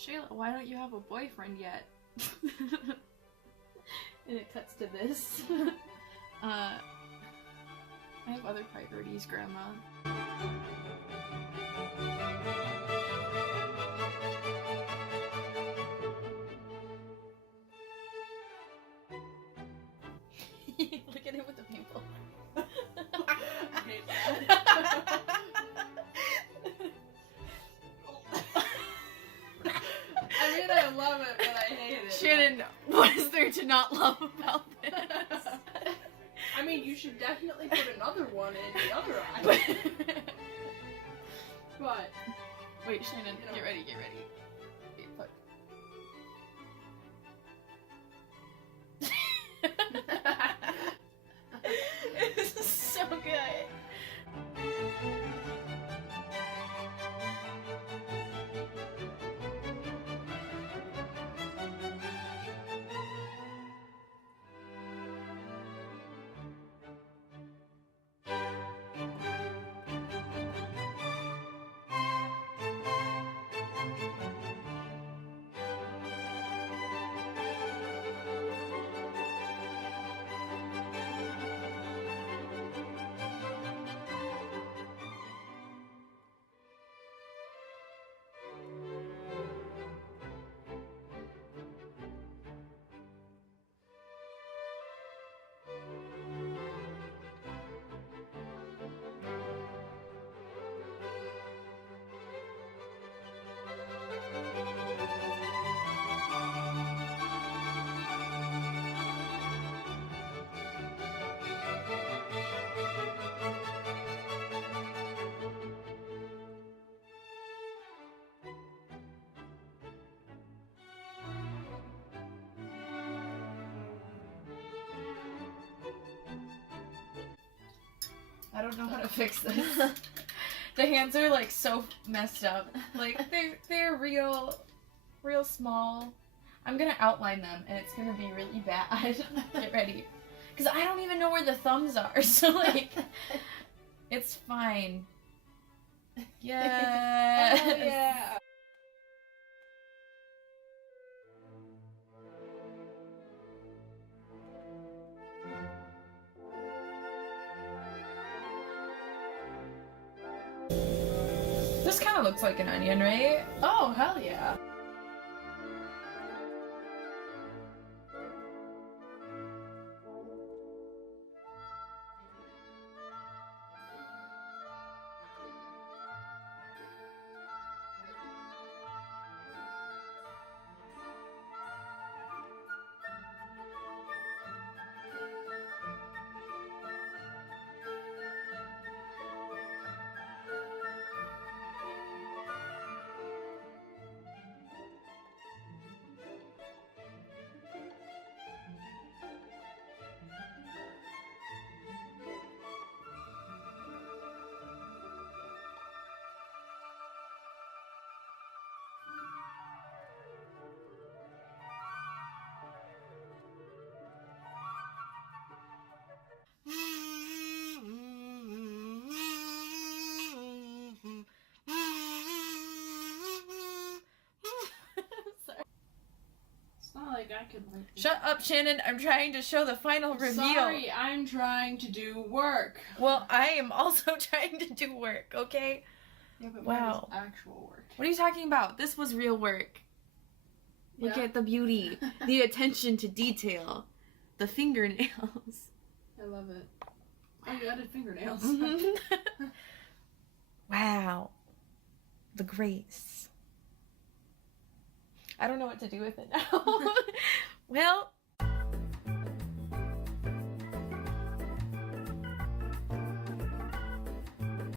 Shayla, why don't you have a boyfriend yet? And it cuts to this. I have other priorities, Grandma. Look at him with the pimple. I hate that. I mean, I love it, but I hate it. Shannon, what is there to not love about this? I mean, you should definitely put another one in the other eye. But wait, Shannon, you know. get ready, get ready. Wait, look. This is so good. I don't know how to fix this. The hands are like so messed up. Like they're real small. I'm gonna outline them and it's gonna be really bad. Get ready. Cause I don't even know where the thumbs are, so like it's fine. Yeah. oh yeah. This kind of looks like an onion, right? Oh hell yeah. It's not like I could like. Shut up, Shannon. I'm trying to show the final reveal. Sorry, I'm trying to do work. Well, I am also trying to do work, okay? Yeah, but Wow. mine is actual work. What are you talking about? This was real work. Look Yeah. at the beauty, the attention to detail, the fingernails. I love it. Oh, you added fingernails. Mhm. Wow. The grace. I don't know what to do with it now. Well,